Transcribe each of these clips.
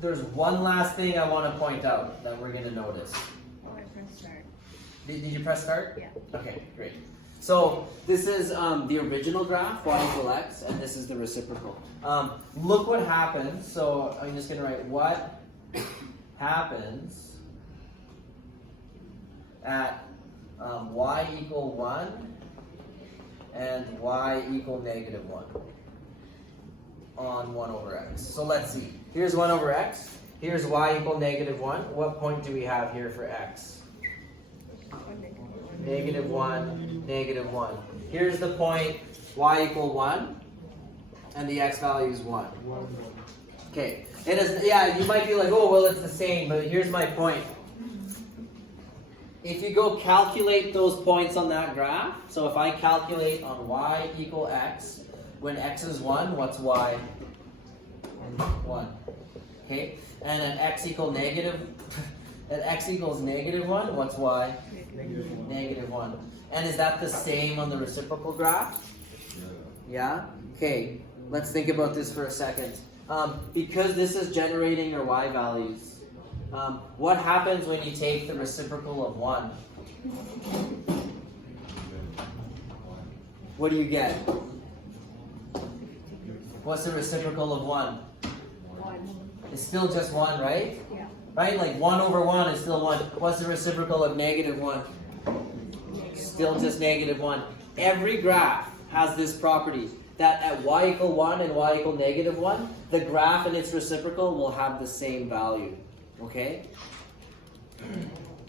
there's one last thing I want to point out that we're going to notice. Oh, I pressed start. Did you press start? Yeah. Okay, great. So this is the original graph, y equal x, and this is the reciprocal. Look what happens. So I'm just going to write what happens at y equal 1 and y equal negative 1 on 1 over x. So let's see. Here's 1 over x. Here's y equal negative 1. What point do we have here for x? Negative 1, negative 1. Here's the point y equal 1, and the x value is 1. Okay. It is, yeah, you might be like, oh, well, it's the same, but here's my point. If you go calculate those points on that graph, so if I calculate on y equal x, when x is 1, what's y? 1. Okay? And at x equal negative, at x equals negative 1, what's y? Negative 1. And is that the same on the reciprocal graph? Yeah? Okay, let's think about this for a second. Because this is generating your y values, what happens when you take the reciprocal of 1? What do you get? What's the reciprocal of 1? 1. It's still just 1, right? Yeah. Right? Like 1 over 1 is still 1. What's the reciprocal of negative 1? Still just negative 1. Every graph has this property that at y equal 1 and y equal negative 1, the graph and its reciprocal will have the same value. Okay?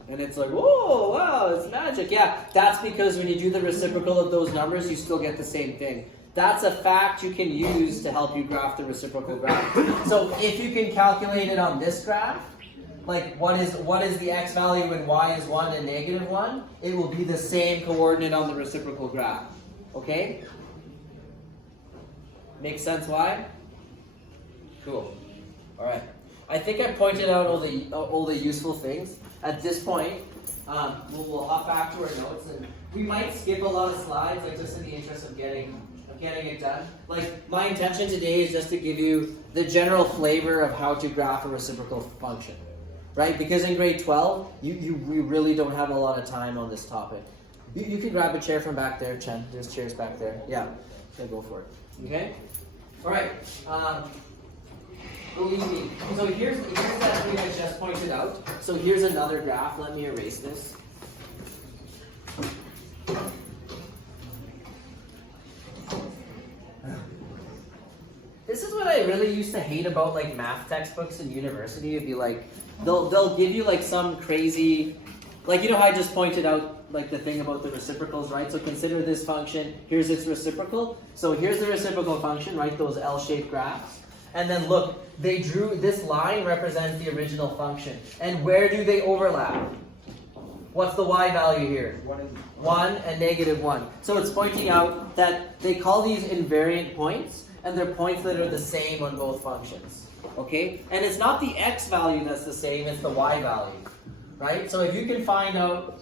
And it's like, whoa, wow, it's magic. Yeah, that's because when you do the reciprocal of those numbers, you still get the same thing. That's a fact you can use to help you graph the reciprocal graph. So if you can calculate it on this graph, like what is the x value when y is 1 and negative 1, it will be the same coordinate on the reciprocal graph. Okay? Makes sense why? Cool. All right. I think I pointed out all the useful things. At this point, we'll hop back to our notes, and we might skip a lot of slides, like just in the interest of getting it done. Like my intention today is just to give you the general flavor of how to graph a reciprocal function, right? Because in grade 12, we really don't have a lot of time on this topic. You can grab a chair from back there, Chen. There's chairs back there. Yeah, so go for it. Okay. All right. Believe me. So here's that thing I just pointed out. So here's another graph. Let me erase this. This is what I really used to hate about like math textbooks in university. It'd be like they'll give you like some crazy, like you know how I just pointed out like the thing about the reciprocals, right? So consider this function. Here's its reciprocal. So here's the reciprocal function, right? Those L-shaped graphs. And then look, they drew this line represents the original function. And where do they overlap? What's the y value here? 1 and negative 1. So it's pointing out that they call these invariant points, and they're points that are the same on both functions. Okay? And it's not the x value that's the same, it's the y value. Right? So if you can find out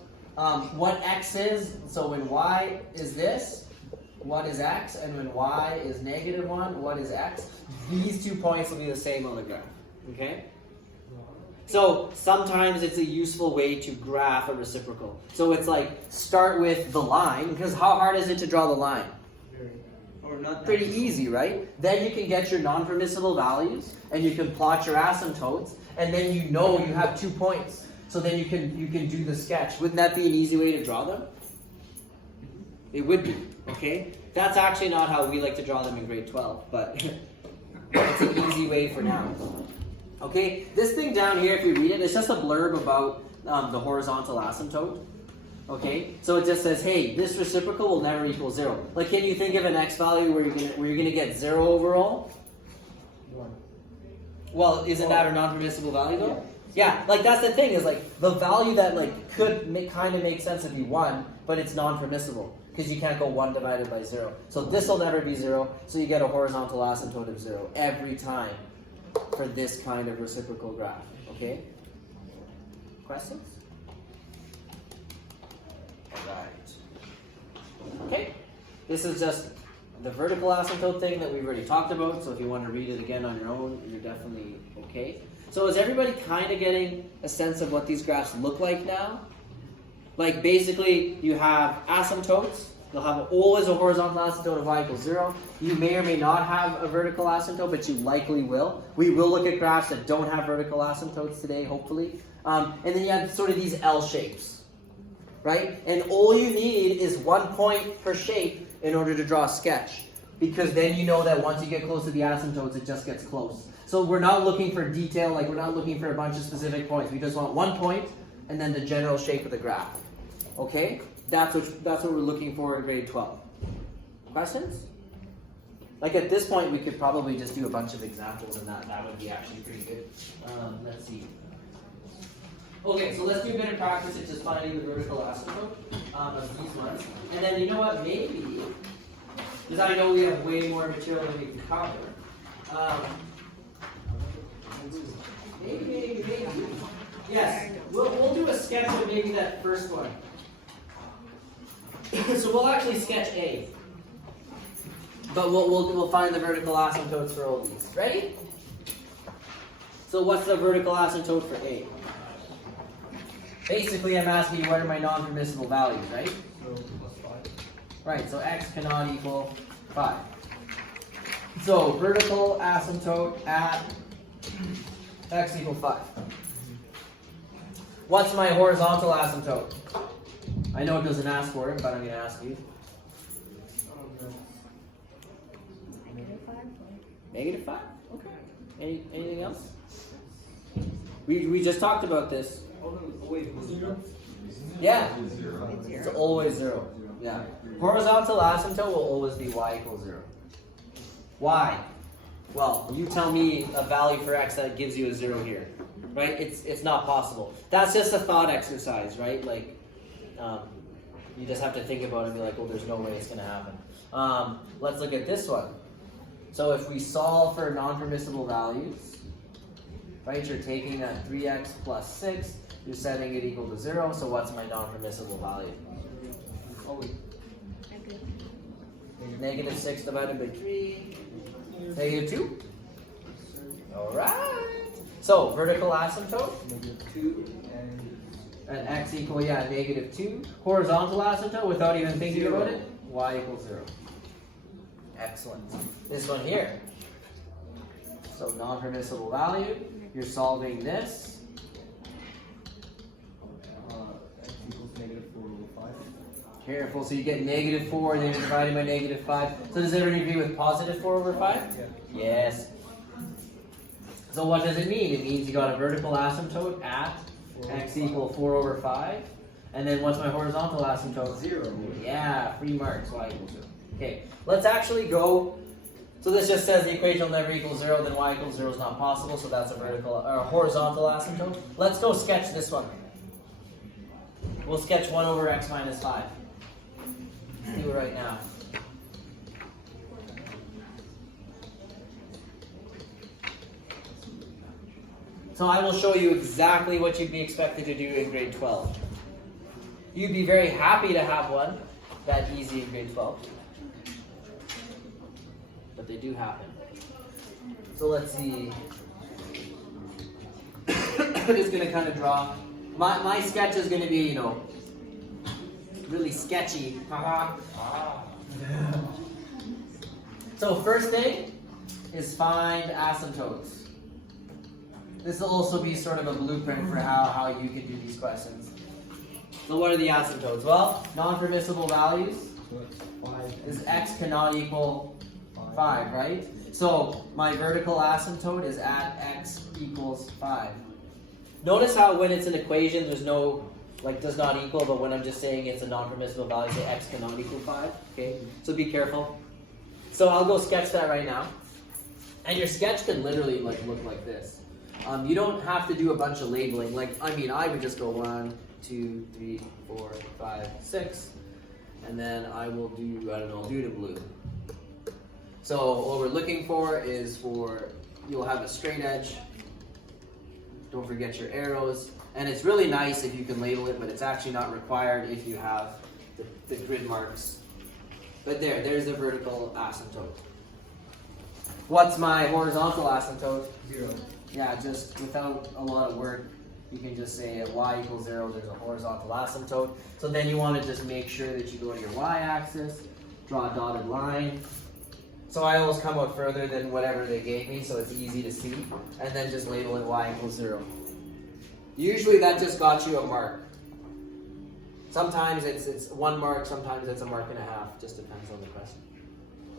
what x is, so when y is this, what is x? And when y is negative 1, what is x? These 2 points will be the same on the graph. Okay? So sometimes it's a useful way to graph a reciprocal. So it's like start with the line, because how hard is it to draw the line? Or not pretty easy, right? Then you can get your non-permissible values, and you can plot your asymptotes, and then you know you have 2 points. So then you can do the sketch. Wouldn't that be an easy way to draw them? It would be, okay? That's actually not how we like to draw them in grade 12, but it's an easy way for now. Okay, this thing down here, if you read it, it's just a blurb about the horizontal asymptote. Okay, so it just says, hey, this reciprocal will never equal 0. Like, can you think of an x value where you're gonna get 0 overall? 1. Well, isn't that a non-permissible value though? Yeah, like that's the thing, is like the value that like could kind of make sense would be 1, but it's non-permissible because you can't go 1 divided by 0. So this will never be 0, so you get a horizontal asymptote of 0 every time for this kind of reciprocal graph. Okay? Questions? All right. Okay, this is just the vertical asymptote thing that we've already talked about, so if you want to read it again on your own, you're definitely okay. So is everybody kind of getting a sense of what these graphs look like now? Like basically you have asymptotes, you'll have always a horizontal asymptote of y equals 0. You may or may not have a vertical asymptote, but you likely will. We will look at graphs that don't have vertical asymptotes today, hopefully. And then you have sort of these L shapes, right? And all you need is 1 point per shape in order to draw a sketch, because then you know that once you get close to the asymptotes, it just gets close. So we're not looking for detail, like we're not looking for a bunch of specific points. We just want 1 point and then the general shape of the graph. Okay? That's what we're looking for in grade 12. Questions? Like at this point, we could probably just do a bunch of examples, and that would be actually pretty good. Let's see. Okay, so let's do a bit of practice at just finding the vertical asymptote of these ones. And then you know what, maybe, because I know we have way more material than we can cover, maybe. Yes, we'll do a sketch of maybe that first one. So we'll actually sketch A. But we'll find the vertical asymptotes for all these. Ready? So what's the vertical asymptote for A? Basically, I'm asking you what are my non-permissible values, right? So plus 5. Right, so x cannot equal 5. So vertical asymptote at x equals 5. What's my horizontal asymptote? I know it doesn't ask for it, but I'm going to ask you. -5. -5? Okay. Anything else? We just talked about this. Yeah. It's always 0. Yeah. Horizontal asymptote will always be y equals 0. Why? Well, you tell me a value for x that gives you a 0 here. Right? It's not possible. That's just a thought exercise, right? Like, you just have to think about it and be like, well, there's no way it's going to happen. Let's look at this one. So if we solve for non-permissible values, right, you're taking that 3x plus 6, you're setting it equal to 0, so what's my non-permissible value? -6 divided by 3, -2? Alright. So, vertical asymptote? -2 At x equal, -2. Horizontal asymptote, without even thinking about it, y equals 0. Excellent. This one here. So non-permissible value. You're solving this. x equals -4/5. Careful. So you get -4, and then you're dividing by -5. So does everybody agree with positive 4/5? Yeah. Yes. So what does it mean? It means you got a vertical asymptote at x equal 4/5. And then what's my horizontal asymptote? 0. Yeah, free marks, y equals 0. Okay, let's actually go. So this just says the equation will never equal 0, then y equals 0 is not possible, so that's a vertical or horizontal asymptote. Let's go sketch this one. We'll sketch 1 over x minus 5. Let's do it right now. So I will show you exactly what you'd be expected to do in grade 12. You'd be very happy to have one that easy in grade 12. But they do happen. So let's see. I'm just going to kind of draw. My sketch is going to be, really sketchy. So first thing is find asymptotes. This will also be sort of a blueprint for how you can do these questions. So what are the asymptotes? Well, non-permissible values So that's 5. is x cannot equal 5, right? So my vertical asymptote is at x equals 5. Notice how when it's an equation, there's no, does not equal, but when I'm just saying it's a non-permissible value, say x cannot equal 5, okay? So be careful. So I'll go sketch that right now. And your sketch could literally look like this. You don't have to do a bunch of labeling. I would just go 1, 2, 3, 4, 5, 6. And then I will do, do the blue. So what we're looking for is you'll have a straight edge. Don't forget your arrows. And it's really nice if you can label it, but it's actually not required if you have the grid marks. But there's the vertical asymptote. What's my horizontal asymptote? 0. Yeah, just without a lot of work, you can just say at y equals 0, there's a horizontal asymptote. So then you want to just make sure that you go to your y-axis, draw a dotted line. So I always come out further than whatever they gave me, so it's easy to see. And then just label it y equals 0. Usually that just got you a mark. Sometimes it's 1 mark, sometimes it's a mark and a half. Just depends on the question.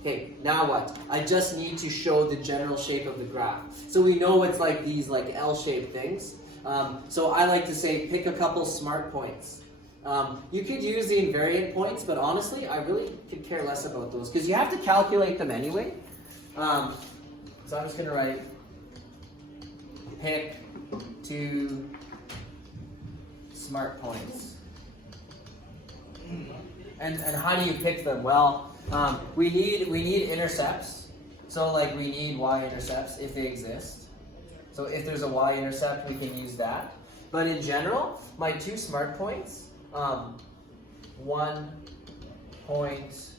Okay, now what? I just need to show the general shape of the graph. So we know it's like these like L-shaped things. So I like to say pick a couple smart points. You could use the invariant points, but honestly, I really could care less about those because you have to calculate them anyway. So I'm just going to write pick 2 smart points. And how do you pick them? Well, we need intercepts. So like we need y-intercepts if they exist. So if there's a y-intercept, we can use that. But in general, my 2 smart points, 1 point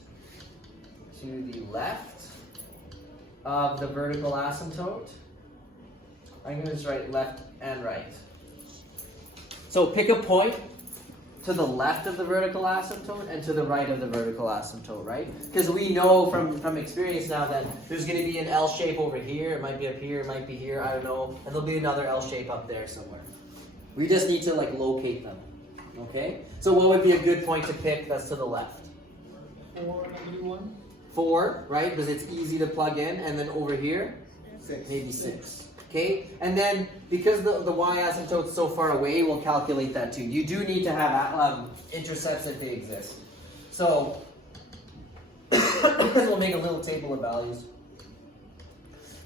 to the left of the vertical asymptote. I'm going to just write left and right. So pick a point to the left of the vertical asymptote and to the right of the vertical asymptote, right? Because we know from experience now that there's going to be an L shape over here. It might be up here, it might be here, I don't know. And there'll be another L shape up there somewhere. We just need to like locate them, okay? So what would be a good point to pick that's to the left? 4, maybe 1. 4, right? Because it's easy to plug in. And then over here, 6. maybe 6. Okay, and then because the y-asymptote's so far away, we'll calculate that too. You do need to have intercepts if they exist. So we'll make a little table of values.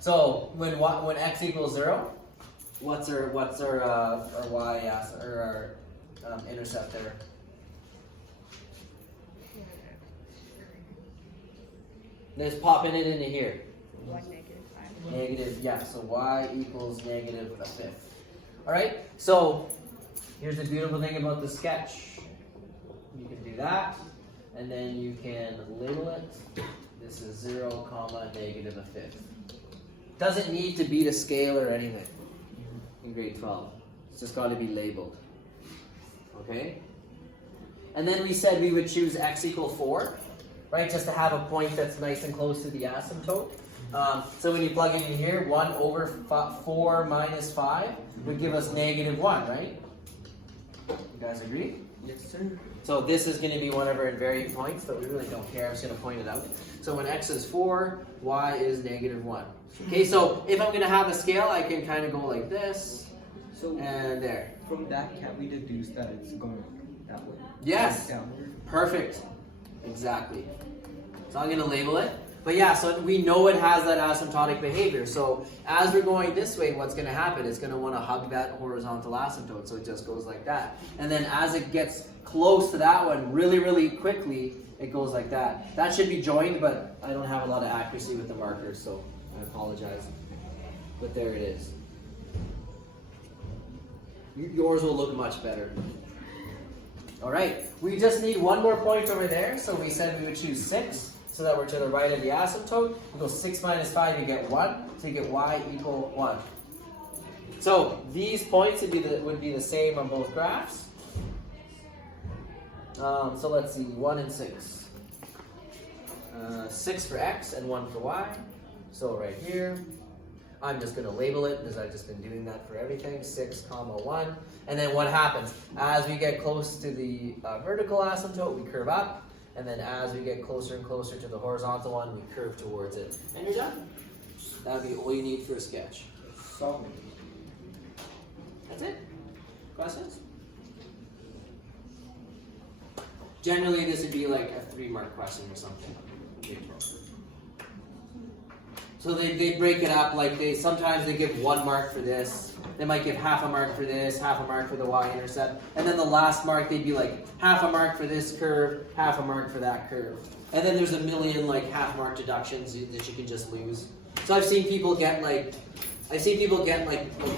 So when x equals 0, what's our intercept there? Just popping it into here. 1, -5. Negative, yeah, so y equals -1/5. All right, so here's the beautiful thing about the sketch. You can do that, and then you can label it. This is 0, -1/5. Doesn't need to be to scale or anything in grade 12. It's just got to be labeled. Okay? And then we said we would choose x equal 4, right? Just to have a point that's nice and close to the asymptote. So when you plug it in here, 1 over 4 minus 5 would give us -1, right? You guys agree? Yes, sir. So this is going to be one of our invariant points, but we really don't care. I'm just going to point it out. So when x is 4, y is -1. Okay, so if I'm going to have a scale, I can kind of go like this, So and there. from that, can we deduce that it's going that way? Yes. Downward. Perfect. Exactly. So I'm going to label it. But yeah, so we know it has that asymptotic behavior. So as we're going this way, what's going to happen? It's going to want to hug that horizontal asymptote. So it just goes like that. And then as it gets close to that one really, really quickly, it goes like that. That should be joined, but I don't have a lot of accuracy with the markers, so I apologize. But there it is. Yours will look much better. All right, we just need one more point over there. So we said we would choose 6. So that we're to the right of the asymptote. We go 6 minus 5, you get 1. So you get y equal 1. So these points would be the same on both graphs. So let's see, 1 and 6. 6 for x and 1 for y. So right here, I'm just going to label it because I've just been doing that for everything. 6, 1. And then what happens? As we get close to the vertical asymptote, we curve up. And then as we get closer and closer to the horizontal one, we curve towards it. And you're done. That would be all you need for a sketch. Solving. That's it. Questions? Generally, this would be like a 3-mark question or something. So they break it up like sometimes they give 1 mark for this. They might give half a mark for this, half a mark for the y-intercept, and then the last mark they'd be like half a mark for this curve, half a mark for that curve. And then there's a million like half-mark deductions that you can just lose. So I've seen people get like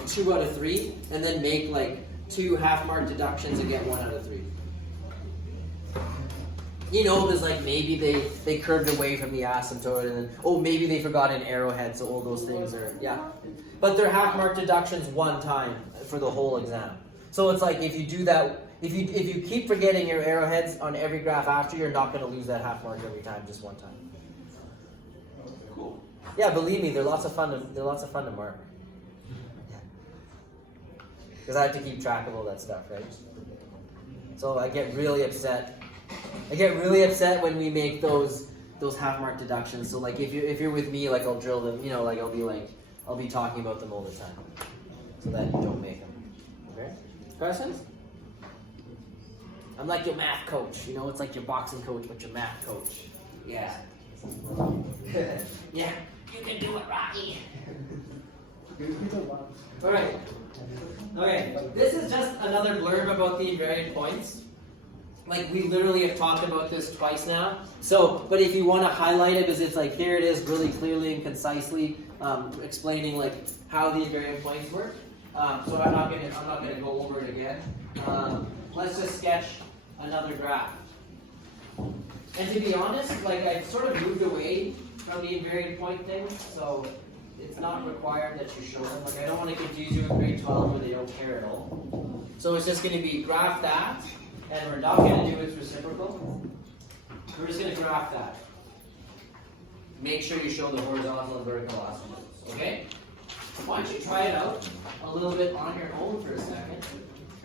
2 out of 3, and then make like 2 half-mark deductions and get 1 out of 3. You know, there's like maybe they curved away from the asymptote, and then maybe they forgot an arrowhead. So all those things are but they're half mark deductions one time for the whole exam. So it's like if you do that, if you keep forgetting your arrowheads on every graph after, you're not going to lose that half mark every time, just one time. Cool. Yeah, believe me, they're lots of fun to mark. Because I have to keep track of all that stuff, right? So I get really upset. When we make those half mark deductions. So like if you're with me, like I'll drill them, like I'll be talking about them all the time, so that you don't make them. Okay? Questions? I'm like your math coach. It's like your boxing coach, but your math coach. Yeah. Yeah. You can do it, Rocky. All right. Okay. This is just another blurb about the invariant points. Like we literally have talked about this twice now. So, but if you want to highlight it, because it's like here it is, really clearly and concisely explaining like how the invariant points work. So I'm not gonna go over it again. Let's just sketch another graph. And to be honest, like I've sort of moved away from the invariant point thing, so it's not required that you show them. Like I don't want to confuse you with grade 12 where they don't care at all. So it's just going to be graph that, and we're not going to do its reciprocal. We're just going to graph that. Make sure you show the horizontal and vertical asymptotes. Okay? Why don't you try it out a little bit on your own for a second.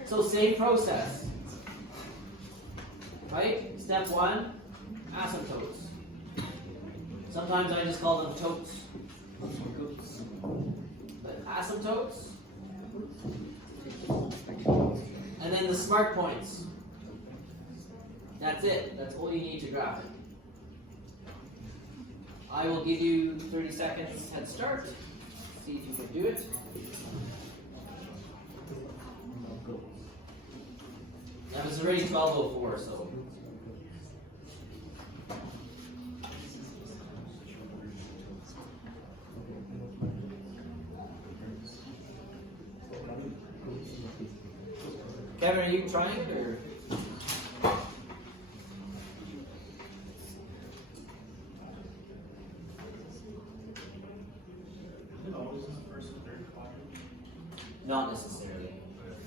So same process. Right? Step 1, asymptotes. Sometimes I just call them totes. But asymptotes. And then the smart points. That's it. That's all you need to graph it. I will give you 30 seconds head start. See if you can do it. That was already 12:04, so. Kevin, are you trying or? Not necessarily.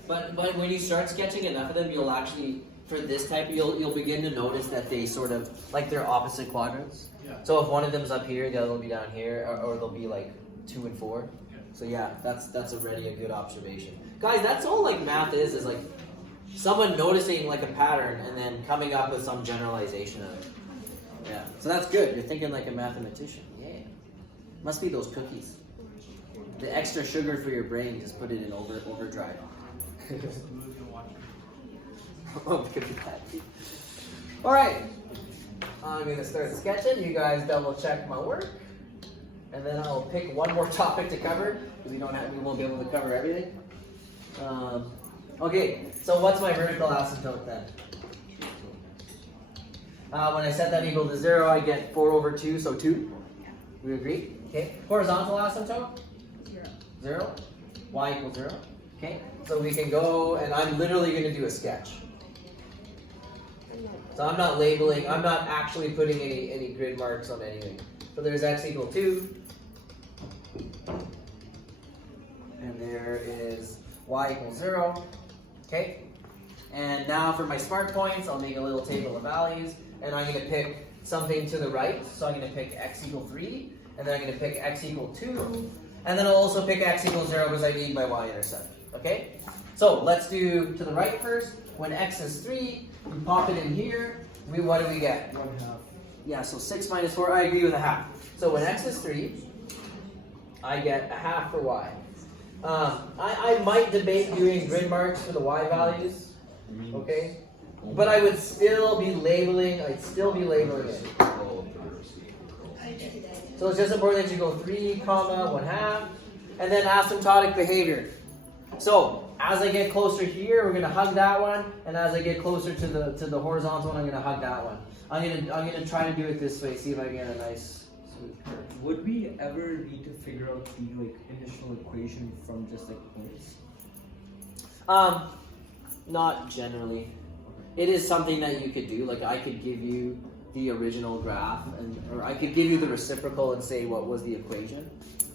But when you start sketching enough of them, you'll actually, for this type, you'll begin to notice that they sort of, like they're opposite quadrants. Yeah. So if one of them's up here, the other will be down here, or they'll be like 2 and 4. Yeah. So yeah, that's already a good observation. Guys, that's all like math is like someone noticing like a pattern and then coming up with some generalization of it. Yeah. So that's good. You're thinking like a mathematician. Yeah. Must be those cookies. The extra sugar for your brain, just put it in overdrive. Oh, could be that. All right, I'm gonna start sketching. You guys double check my work, and then I'll pick one more topic to cover because we won't be able to cover everything. Okay, so what's my vertical asymptote then? When I set that equal to 0, I get 4/2, so 2. We agree? Okay. Horizontal asymptote? 0. Y equals 0. Okay. So we can go, and I'm literally going to do a sketch. So I'm not labeling. I'm not actually putting any grid marks on anything. So there's x equal 2, and there is y equals 0. Okay. And now for my smart points, I'll make a little table of values, and I'm going to pick something to the right. So I'm going to pick x equal 3, and then I'm going to pick x equal 2, and then I'll also pick x equals 0 because I need my y-intercept. Okay? So let's do to the right first. When x is 3, we pop it in here. What do we get? 1/2. Yeah, so 6 minus 4, I agree with 1/2. So when x is 3, I get 1/2 for y. I might debate doing grid marks for the y values. Okay? But I would still be labeling, it. So it's just important that you go 3, 1/2, and then asymptotic behavior. So as I get closer here, we're gonna hug that one, and as I get closer to the horizontal one, I'm gonna hug that one. I'm gonna try to do it this way, see if I can get a nice smooth curve. Would we ever need to figure out the initial equation from just points? Not generally. it is something that you could do. Like I could give you the original graph, or I could give you the reciprocal and say what was the equation.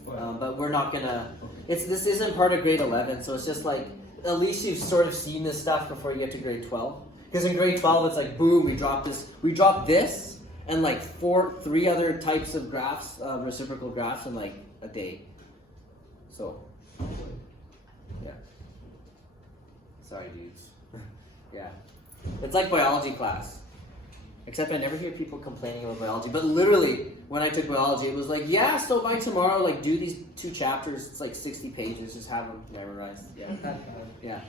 But we're not gonna. This isn't part of grade 11, so it's just like at least you've sort of seen this stuff before you get to grade 12. Because in grade 12, it's like boom, we dropped this, and like 3 other types of graphs, reciprocal graphs, in like a day. So, yeah. Sorry, dudes. Yeah. It's like biology class. Except I never hear people complaining about biology. But literally, when I took biology, it was like, yeah, so by tomorrow, like, do these 2 chapters. It's like 60 pages. Just have them memorized. Yeah. Yeah.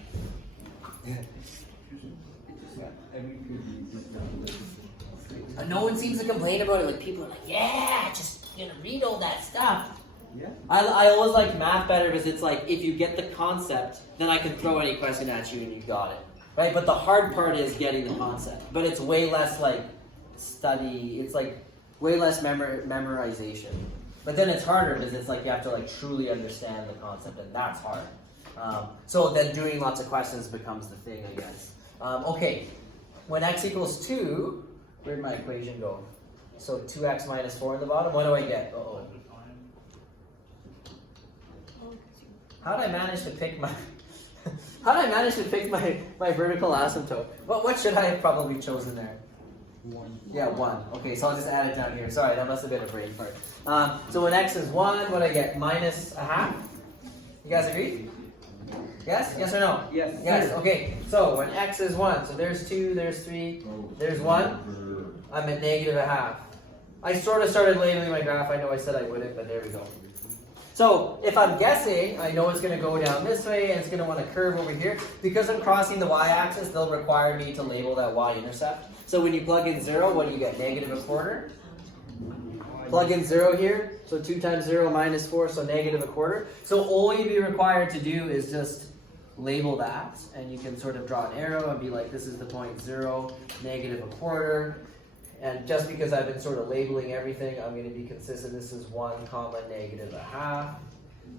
No one seems to complain about it. Like, people are like, yeah, just read all that stuff. Yeah. I always like math better because it's like, if you get the concept, then I can throw any question at you and you got it. Right, but the hard part is getting the concept. But it's way less like study. It's like way less memorization. But then it's harder because it's like you have to like truly understand the concept, and that's hard. So then doing lots of questions becomes the thing, I guess. Okay, when x equals 2, where'd my equation go? So 2x minus 4 in the bottom. What do I get? Uh-oh. How did I manage to pick my... How did I manage to pick my vertical asymptote? What should I have probably chosen there? 1. Yeah, 1. Okay, so I'll just add it down here. Sorry, that must have been a brain fart. So when x is 1, what do I get? Minus a half? You guys agree? Yes? Yes or no? Yes. Yes, okay. So when x is 1, so there's 2, there's 3, there's 1. I'm at negative a half. I sort of started labeling my graph. I know I said I wouldn't, but there we go. So if I'm guessing, I know it's going to go down this way and it's going to want to curve over here. Because I'm crossing the y-axis, they'll require me to label that y-intercept. So when you plug in 0, what do you get? Negative a quarter. Plug in 0 here. So 2 times 0 minus 4, so negative a quarter. So all you'd be required to do is just label that. And you can sort of draw an arrow and be like, this is the point 0, negative a quarter. And just because I've been sort of labeling everything, I'm going to be consistent. This is 1 comma negative a half.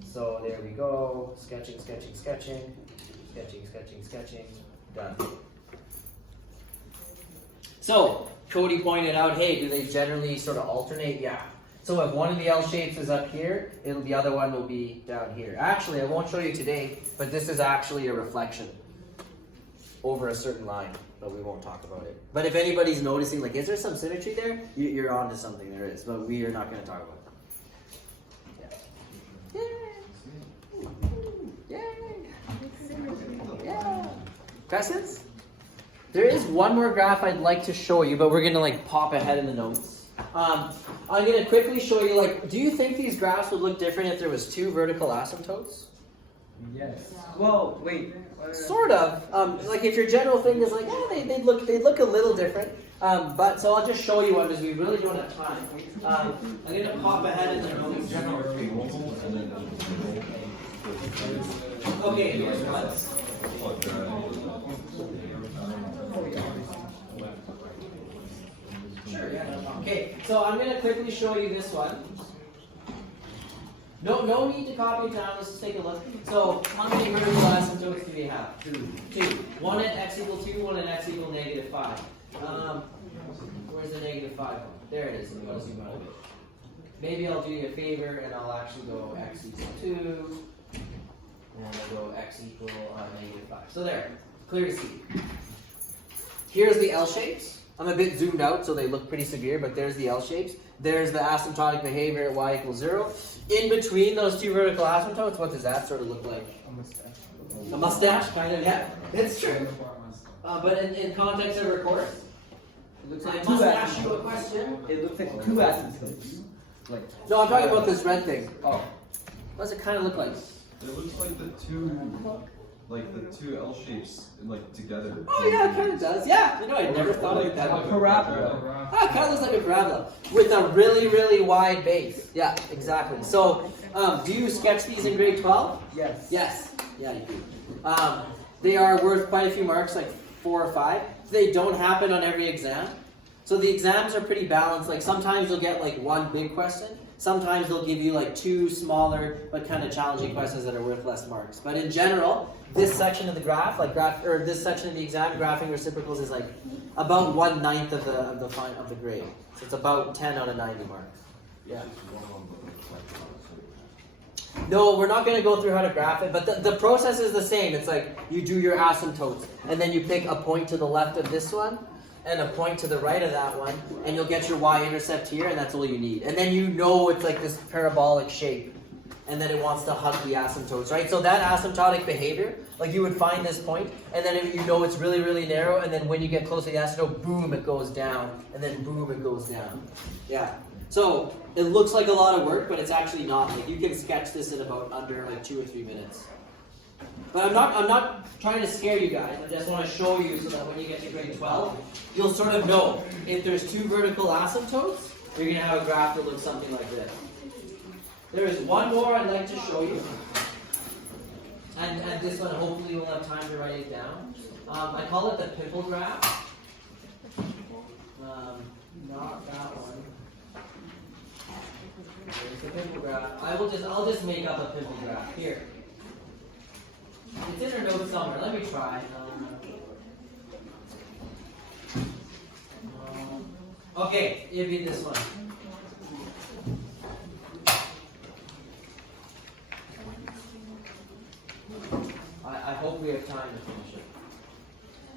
So there we go. Sketching, sketching, sketching. Sketching, sketching, sketching. Done. So Cody pointed out, hey, do they generally sort of alternate? Yeah. So if one of the L shapes is up here, the other one will be down here. Actually, I won't show you today, but this is actually a reflection over a certain line. But we won't talk about it. But if anybody's noticing, like, is there some symmetry there? You're on to something. There is, but we are not going to talk about it. Yeah. Yay! Yeah. Questions? There is one more graph I'd like to show you, but we're going to like pop ahead in the notes. I'm going to quickly show you, like, do you think these graphs would look different if there was 2 vertical asymptotes? Yes. Well, wait. Sort of. Like if your general thing is like, yeah, they'd look a little different. But so I'll just show you one because we really don't have time. I'm going to pop ahead in the notes. Okay, here's one. Sure, yeah, no problem. Okay, so I'm going to quickly show you this one. No need to copy it down. Let's just take a look. So how many vertical asymptotes do we have? 2. 1 at x equal 2, 1 at x equal negative 5. Where's the negative 5 one? There it is. I'm going to zoom out a bit. Maybe I'll do you a favor and I'll actually go x equal 2. And I'll go x equal negative 5. So there. Clear to see. Here's the L shapes. I'm a bit zoomed out, so they look pretty severe, but there's the L shapes. There's the asymptotic behavior at y equals 0. In between those 2 vertical asymptotes, what does that sort of look like? A mustache. A mustache, kind of, yeah. It's true. But in context of our course, it looks like I must ask you a question. It looks like 2 asymptotes. Like, no, I'm talking about this red thing. Oh. What does it kind of look like? It looks like the two L shapes like together. Oh yeah, it kind of does. Yeah, I never thought of it that way. a parabola. Ah, it kind of looks like a parabola with a really, really wide base. Yeah, exactly. So, do you sketch these in grade 12? Yes. Yes. Yeah, you do. They are worth quite a few marks, like 4 or 5. They don't happen on every exam. So the exams are pretty balanced. Like sometimes you'll get like one big question. Sometimes they'll give you like 2 smaller but kind of challenging questions that are worth less marks. But in general, this section of the graph, this section of the exam, graphing reciprocals, is like about 1/9 of the grade. So it's about 10 out of 90 marks. Yeah. No, we're not going to go through how to graph it, but the process is the same. It's like you do your asymptotes, and then you pick a point to the left of this one, and a point to the right of that one, and you'll get your y-intercept here, and that's all you need. And then you know it's like this parabolic shape, and then it wants to hug the asymptotes, right? So that asymptotic behavior, like you would find this point, and then you know it's really, really narrow, and then when you get close to the asymptote, boom, it goes down, and then boom, it goes down. Yeah. So it looks like a lot of work, but it's actually not. Like you can sketch this in about under like 2 or 3 minutes. But I'm not trying to scare you guys. I just want to show you so that when you get to grade 12, you'll sort of know if there's 2 vertical asymptotes, you're going to have a graph that looks something like this. There is one more I'd like to show you. And this one, hopefully we'll have time to write it down. I call it the pimple graph. Not that one. There's the pimple graph. I'll just make up a pimple graph. Here. It's in her notes somewhere. Let me try. Okay, it'll be this one. I hope we have time to finish it.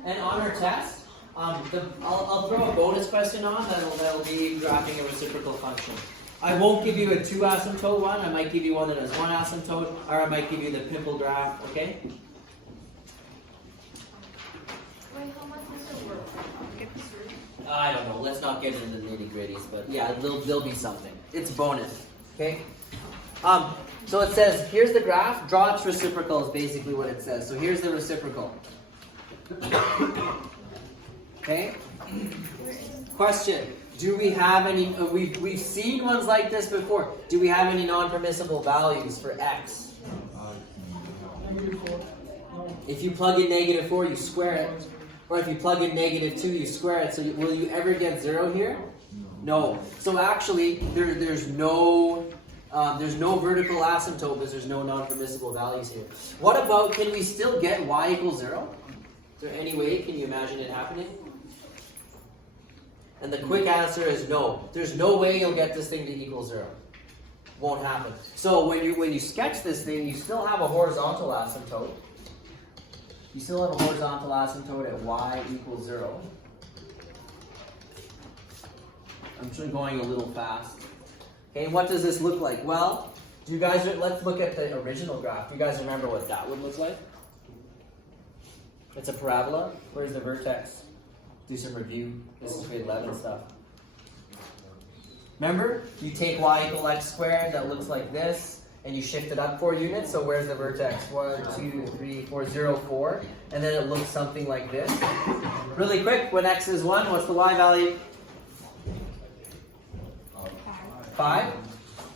And on our test, I'll throw a bonus question on that'll be graphing a reciprocal function. I won't give you a 2 asymptote one. I might give you one that has 1 asymptote, or I might give you the pimple graph. Okay? Wait, how much does it work? I don't know. Let's not get into the nitty gritties, but yeah, there'll be something. It's bonus. Okay? So it says, here's the graph. Draw its reciprocal is basically what it says. So here's the reciprocal. Okay? Question. Do we have any, we've seen ones like this before. Do we have any non-permissible values for x? If you plug in -4, you square it. Or if you plug in -2, you square it. So will you ever get 0 here? No. So actually, there's no vertical asymptote because there's no non-permissible values here. What about, can we still get y equals 0? Is there any way, can you imagine it happening? And the quick answer is no. There's no way you'll get this thing to equal 0. Won't happen. So when you sketch this thing, you still have a horizontal asymptote. You still have a horizontal asymptote at y equals 0. I'm sure going a little fast. Okay, what does this look like? Well, let's look at the original graph. Do you guys remember what that would look like? It's a parabola. Where's the vertex? Do some review. This is grade 11 stuff. Remember, you take y equal x squared, that looks like this, and you shift it up 4 units. So where's the vertex? 1, 2, 3, 4, 0, 4. And then it looks something like this. Really quick, when x is 1, what's the y value? 5.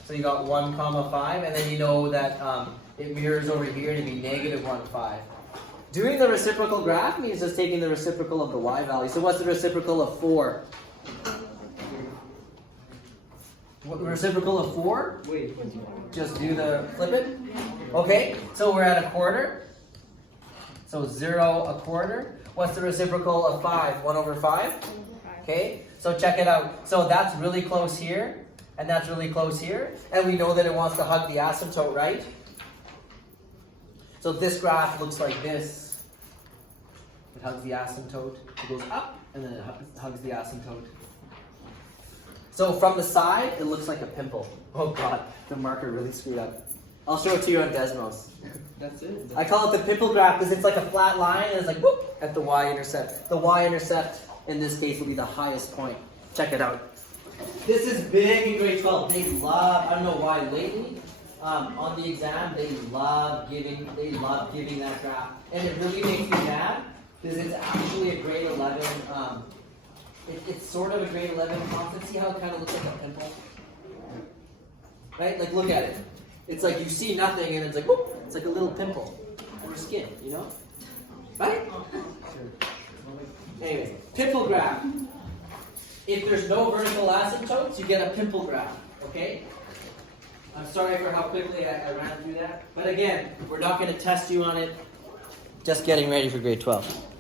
So you got 1, 5, and then you know that it mirrors over here to be -1, 5. Doing the reciprocal graph means just taking the reciprocal of the y value. So what's the reciprocal of 4? What, the reciprocal of 4? Wait. Just do the flip it. Okay, so we're at a quarter. So 0 a quarter. What's the reciprocal of 5? 1 over 5? Okay, so check it out. So that's really close here, and that's really close here. And we know that it wants to hug the asymptote, right? So this graph looks like this. It hugs the asymptote. It goes up, and then it hugs the asymptote. So from the side, it looks like a pimple. Oh god, the marker really screwed up. I'll show it to you on Desmos. That's it. I call it the pimple graph because it's like a flat line and it's like whoop at the y-intercept. The y-intercept in this case will be the highest point. Check it out. This is big in grade 12. They love, I don't know why lately, on the exam, they love giving that graph. And it really makes me mad because it's actually a grade 11, it's sort of a grade 11 concept. See how it kind of looks like a pimple? Right? Like look at it. It's like you see nothing and it's like, whoop, it's like a little pimple on your skin, you know? Right? Anyways, pimple graph. If there's no vertical asymptotes, you get a pimple graph, okay? I'm sorry for how quickly I ran through that. But again, we're not going to test you on it. Just getting ready for grade 12.